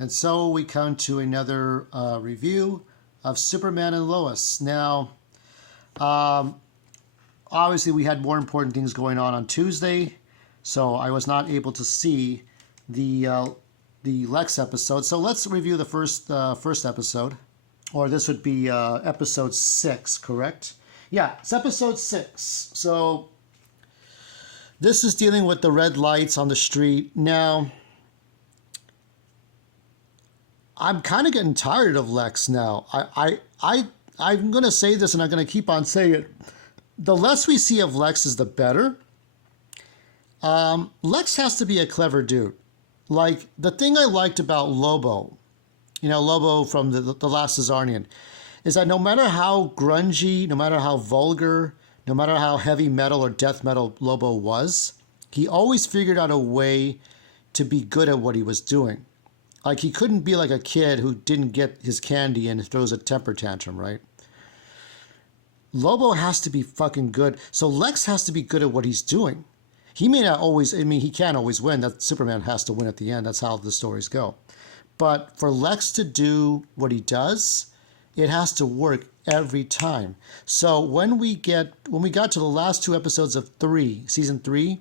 And so we come to another review of Superman and Lois. Now, obviously, we had more important things going on Tuesday, so I was not able to see the Lex episode. So let's review the first episode, or this would be episode 6, correct? Yeah, it's episode 6. So this is dealing with the red lights on the street. Now, I'm kind of getting tired of Lex now. I'm going to say this, and I'm going to keep on saying it. The less we see of Lex is the better. Lex has to be a clever dude. Like, the thing I liked about Lobo, Lobo from the Last Zzzarnian, is that no matter how grungy, no matter how vulgar, no matter how heavy metal or death metal Lobo was, he always figured out a way to be good at what he was doing. Like, he couldn't be like a kid who didn't get his candy and throws a temper tantrum, right? Lobo has to be fucking good. So Lex has to be good at what he's doing. He may not always, he can't always win. That Superman has to win at the end. That's how the stories go. But for Lex to do what he does, it has to work every time. So when we got to the last 2 episodes of season 3,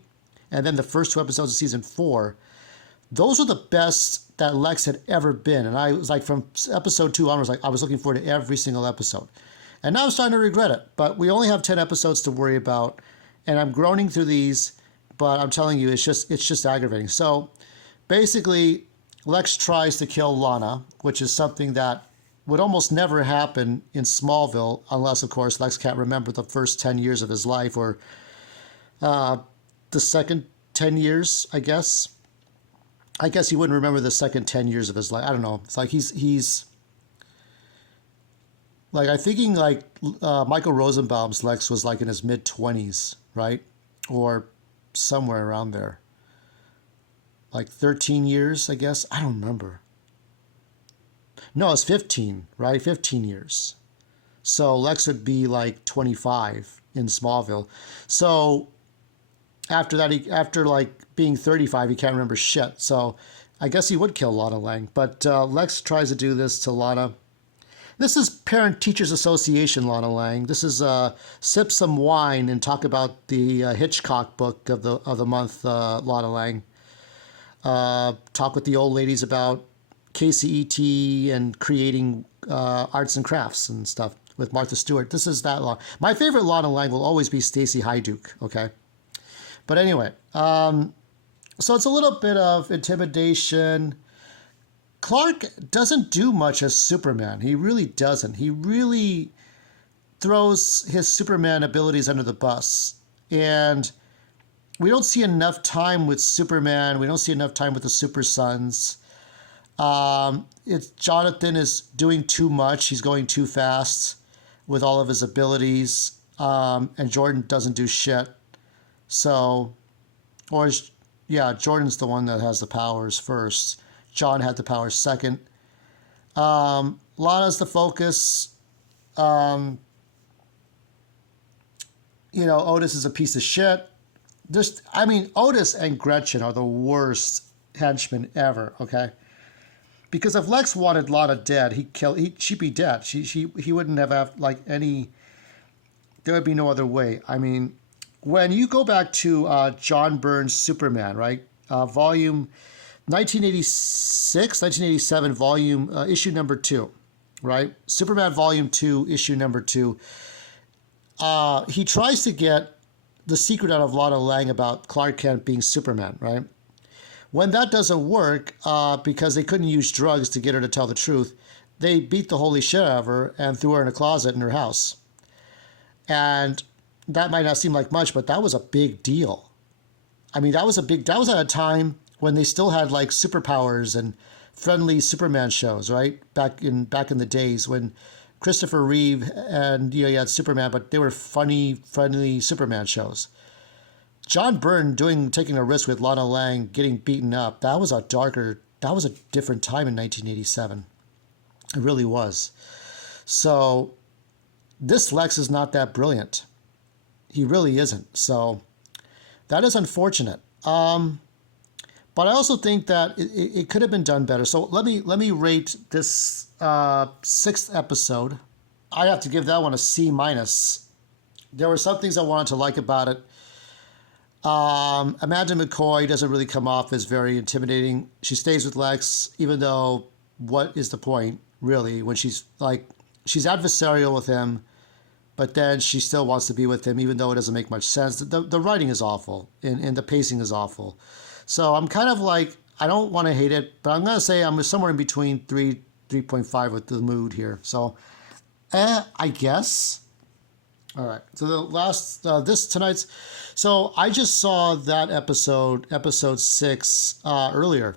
and then the first 2 episodes of season 4, those were the best that Lex had ever been. And I was like, from episode 2 onwards, like, I was looking forward to every single episode. And now I'm starting to regret it. But we only have 10 episodes to worry about. And I'm groaning through these, but I'm telling you, it's just aggravating. So basically, Lex tries to kill Lana, which is something that would almost never happen in Smallville, unless, of course, Lex can't remember the first 10 years of his life, or the second 10 years, I guess. I guess he wouldn't remember the second 10 years of his life. I don't know. It's like he's like, I'm thinking like Michael Rosenbaum's Lex was like in his mid-20s, right? Or somewhere around there. Like 13 years, I guess. I don't remember. No, it's 15, right? 15 years. So Lex would be like 25 in Smallville. So after that, after like being 35, he can't remember shit. So I guess he would kill Lana Lang. But Lex tries to do this to Lana. This is Parent-Teachers Association, Lana Lang. This is sip some wine and talk about the Hitchcock book of the month, Lana Lang. Talk with the old ladies about KCET and creating arts and crafts and stuff with Martha Stewart. This is that Lana. My favorite Lana Lang will always be Stacey Hyduke, okay? But anyway, so it's a little bit of intimidation. Clark doesn't do much as Superman. He really doesn't. He really throws his Superman abilities under the bus. And we don't see enough time with Superman. We don't see enough time with the Super Sons. Jonathan is doing too much. He's going too fast with all of his abilities. And Jordan doesn't do shit. So, Jordan's the one that has the powers first. John had the powers second. Lana's the focus. Otis is a piece of shit. Otis and Gretchen are the worst henchmen ever, okay? Because if Lex wanted Lana dead, she'd be dead. He wouldn't have like any, there would be no other way. I mean, when you go back to John Byrne's Superman, right? Volume 1986, 1987, volume, issue number 2, right? Superman volume 2, issue number 2. He tries to get the secret out of Lana Lang about Clark Kent being Superman, right? When that doesn't work, because they couldn't use drugs to get her to tell the truth, they beat the holy shit out of her and threw her in a closet in her house. And that might not seem like much, but that was a big deal. I mean, that was at a time when they still had like superpowers and friendly Superman shows, right? Back in the days when Christopher Reeve and you had Superman, but they were funny, friendly Superman shows. John Byrne taking a risk with Lana Lang getting beaten up, that was a different time in 1987. It really was. So this Lex is not that brilliant. He really isn't. So that is unfortunate. But But I also think that it could have been done better. So let me rate this sixth episode. I have to give that one a C minus. There were some things I wanted to like about it. Amanda McCoy doesn't really come off as very intimidating. She stays with Lex, even though what is the point, really, when she's adversarial with him, but then she still wants to be with him, even though it doesn't make much sense. The writing is awful, and the pacing is awful. So I'm kind of like, I don't want to hate it, but I'm going to say I'm somewhere in between 3.5 with the mood here. So, I guess. All right. So the last, tonight's, so I just saw that episode 6, earlier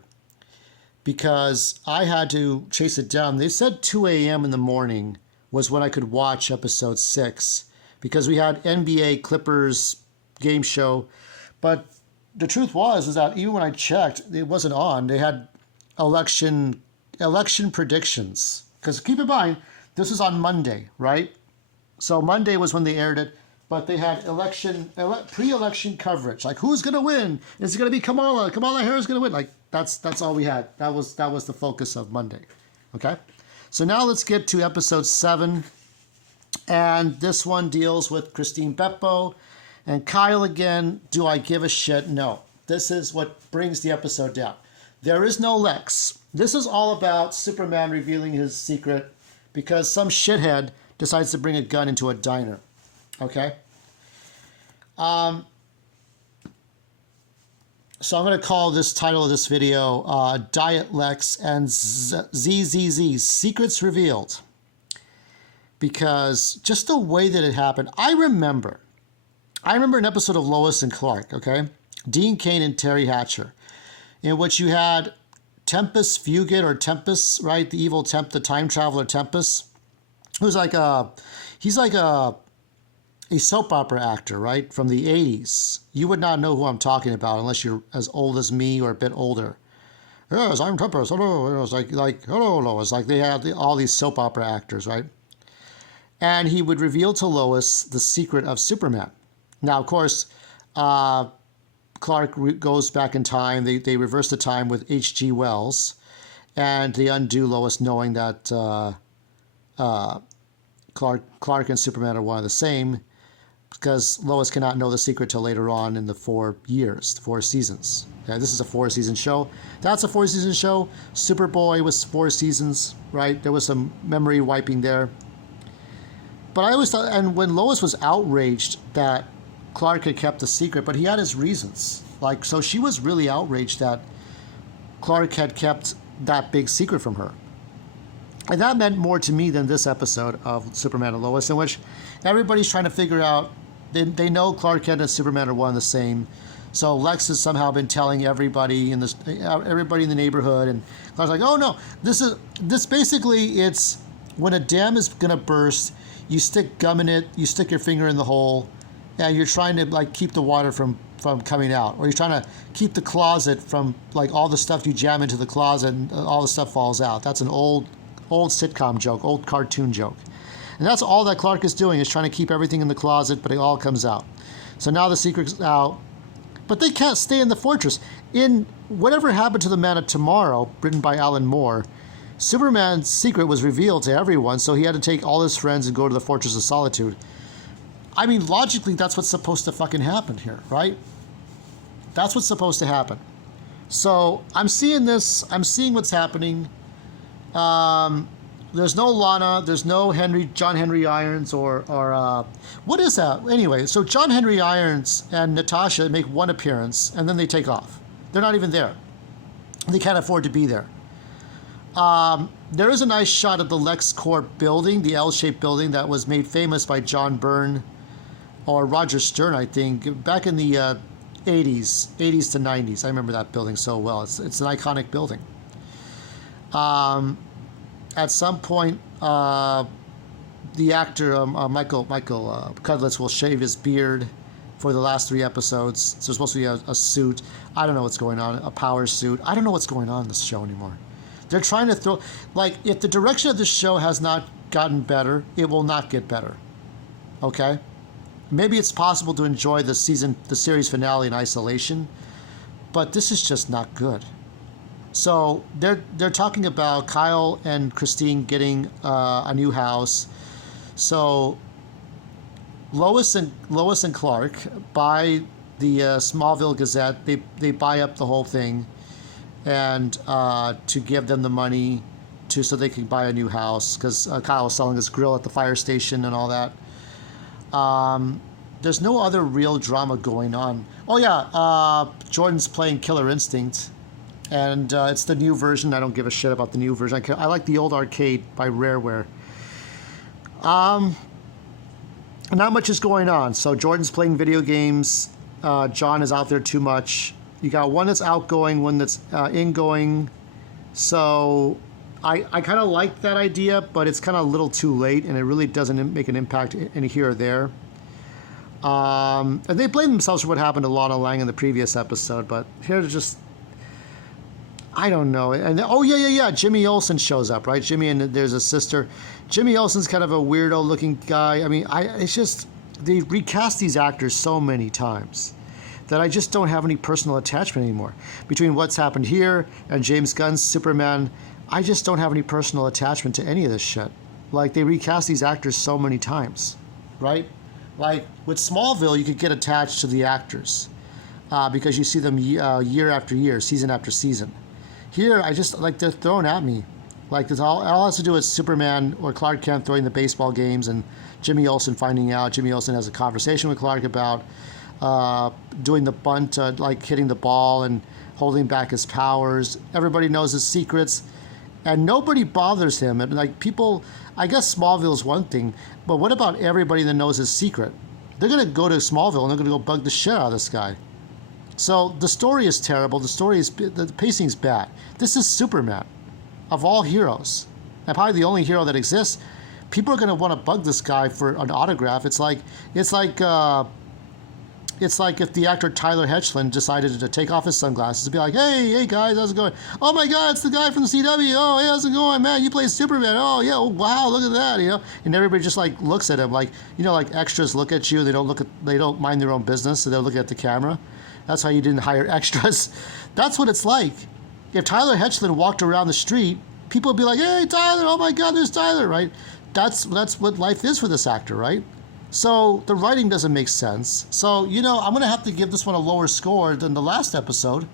because I had to chase it down. They said 2 a.m. in the morning was when I could watch episode 6 because we had NBA Clippers game show, but the truth is that even when I checked, it wasn't on. They had election predictions. Because keep in mind, this is on Monday, right? So Monday was when they aired it, but they had pre-election coverage. Like, who's going to win? Is it going to be Kamala? Kamala Harris going to win? Like, that's all we had. That was the focus of Monday. Okay? So now let's get to episode 7. And this one deals with Christine Beppo. And Kyle again, do I give a shit? No. This is what brings the episode down. There is no Lex. This is all about Superman revealing his secret because some shithead decides to bring a gun into a diner. Okay? So I'm going to call this title of this video Diet Lex and ZZZ, Secrets Revealed. Because just the way that it happened, I remember an episode of Lois and Clark, okay? Dean Cain and Terry Hatcher, in which you had Tempest Fugit, or Tempest, right? The evil the time traveler Tempest, who's he's like a soap opera actor, right? From the 80s. You would not know who I'm talking about unless you're as old as me or a bit older. Yes, I'm Tempest. Hello. It was like hello, Lois. Like they had all these soap opera actors, right? And he would reveal to Lois the secret of Superman. Now, of course, Clark goes back in time. They reverse the time with H.G. Wells, and they undo Lois knowing that Clark and Superman are one of the same, because Lois cannot know the secret till later on in the 4 seasons. Okay, this is a 4-season show. That's a 4-season show. Superboy was 4 seasons, right? There was some memory wiping there. But I always thought, and when Lois was outraged that Clark had kept the secret, but he had his reasons. So she was really outraged that Clark had kept that big secret from her. And that meant more to me than this episode of Superman and Lois, in which everybody's trying to figure out, they know Clark Kent and Superman are one and the same. So Lex has somehow been telling everybody in the neighborhood, and Clark's like, oh no, this basically, it's when a dam is gonna burst, you stick gum in it, you stick your finger in the hole, and you're trying to keep the water from coming out, or you're trying to keep the closet from all the stuff you jam into the closet and all the stuff falls out. That's an old sitcom joke, old cartoon joke. And that's all that Clark is doing, is trying to keep everything in the closet, but it all comes out. So now the secret's out, but they can't stay in the fortress. In Whatever Happened to the Man of Tomorrow, written by Alan Moore, Superman's secret was revealed to everyone, so he had to take all his friends and go to the Fortress of Solitude. I mean, logically, that's what's supposed to fucking happen here, right? That's what's supposed to happen. So I'm seeing what's happening. There's no Lana, there's no John Henry Irons, or what is that? Anyway, so John Henry Irons and Natasha make one appearance, and then they take off. They're not even there. They can't afford to be there. There is a nice shot of the LexCorp building, the L-shaped building that was made famous by John Byrne or Roger Stern, I think, back in the 80s to 90s. I remember that building so well. It's an iconic building. At some point, the actor Michael Cudlitz will shave his beard for the last 3 episodes. So there's supposed to be a suit. I don't know what's going on, a power suit. I don't know what's going on in this show anymore. They're trying to throw, if the direction of this show has not gotten better, it will not get better. Okay? Maybe it's possible to enjoy the series finale in isolation, but this is just not good. So they're talking about Kyle and Christine getting a new house. So Lois and Clark buy the Smallville Gazette. They buy up the whole thing, and to give them the money so they can buy a new house, because Kyle was selling his grill at the fire station and all that. There's no other real drama going on. Oh yeah, Jordan's playing Killer Instinct, and it's the new version. I don't give a shit about the new version. I like the old arcade by Rareware. Not much is going on. So Jordan's playing video games. John is out there too much. You got one that's outgoing, one that's ingoing. So I kind of like that idea, but it's kind of a little too late, and it really doesn't make an impact in here or there. And they blame themselves for what happened to Lana Lang in the previous episode, but here's just, I don't know. And oh yeah, Jimmy Olsen shows up, right? Jimmy, and there's a sister. Jimmy Olsen's kind of a weirdo looking guy. I mean, it's just, they recast these actors so many times that I just don't have any personal attachment anymore. Between what's happened here and James Gunn's Superman, I just don't have any personal attachment to any of this shit. Like, they recast these actors so many times, right? Like, with Smallville, you could get attached to the actors because you see them year after year, season after season. Here, I just, like, they're thrown at me. Like, it all has to do with Superman or Clark Kent throwing the baseball games and Jimmy Olsen finding out. Jimmy Olsen has a conversation with Clark about doing the bunt, like hitting the ball and holding back his powers. Everybody knows his secrets, and nobody bothers him. And, like, people, I guess Smallville is one thing, but what about everybody that knows his secret? They're going to go to Smallville and they're going to go bug the shit out of this guy. So the story is terrible. The pacing's bad. This is Superman, of all heroes, and probably the only hero that exists. People are going to want to bug this guy for an autograph. It's like if the actor Tyler Hoechlin decided to take off his sunglasses and be like, hey guys, how's it going? Oh my God, it's the guy from the CW. Oh, hey, how's it going, man? You play Superman. Oh yeah, oh, wow, look at that, you know. And everybody just like looks at him like, you know, like extras look at you. They don't mind their own business, so they're looking at the camera. That's how you didn't hire extras. That's what it's like. If Tyler Hoechlin walked around the street, people would be like, hey, Tyler, oh my God, there's Tyler, right? That's what life is for this actor, right? So the writing doesn't make sense. So, you know, I'm going to have to give this one a lower score than the last episode.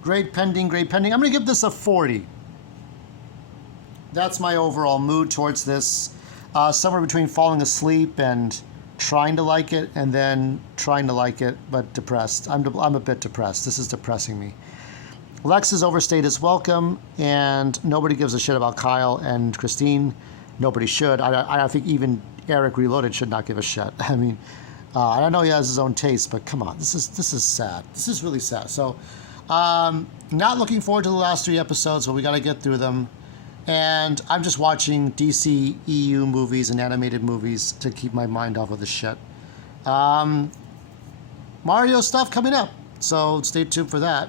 Grade pending. I'm going to give this a 40. That's my overall mood towards this. Somewhere between falling asleep and trying to like it, and then trying to like it, but depressed. I'm a bit depressed. This is depressing me. Lex has overstayed his welcome, and nobody gives a shit about Kyle and Christine. Nobody should. I think even Eric Reloaded should not give a shit. I mean, I know he has his own taste, but come on, this is sad. This is really sad. So, not looking forward to the last 3 episodes, but we got to get through them. And I'm just watching DC EU movies and animated movies to keep my mind off of this shit. Mario stuff coming up, so stay tuned for that.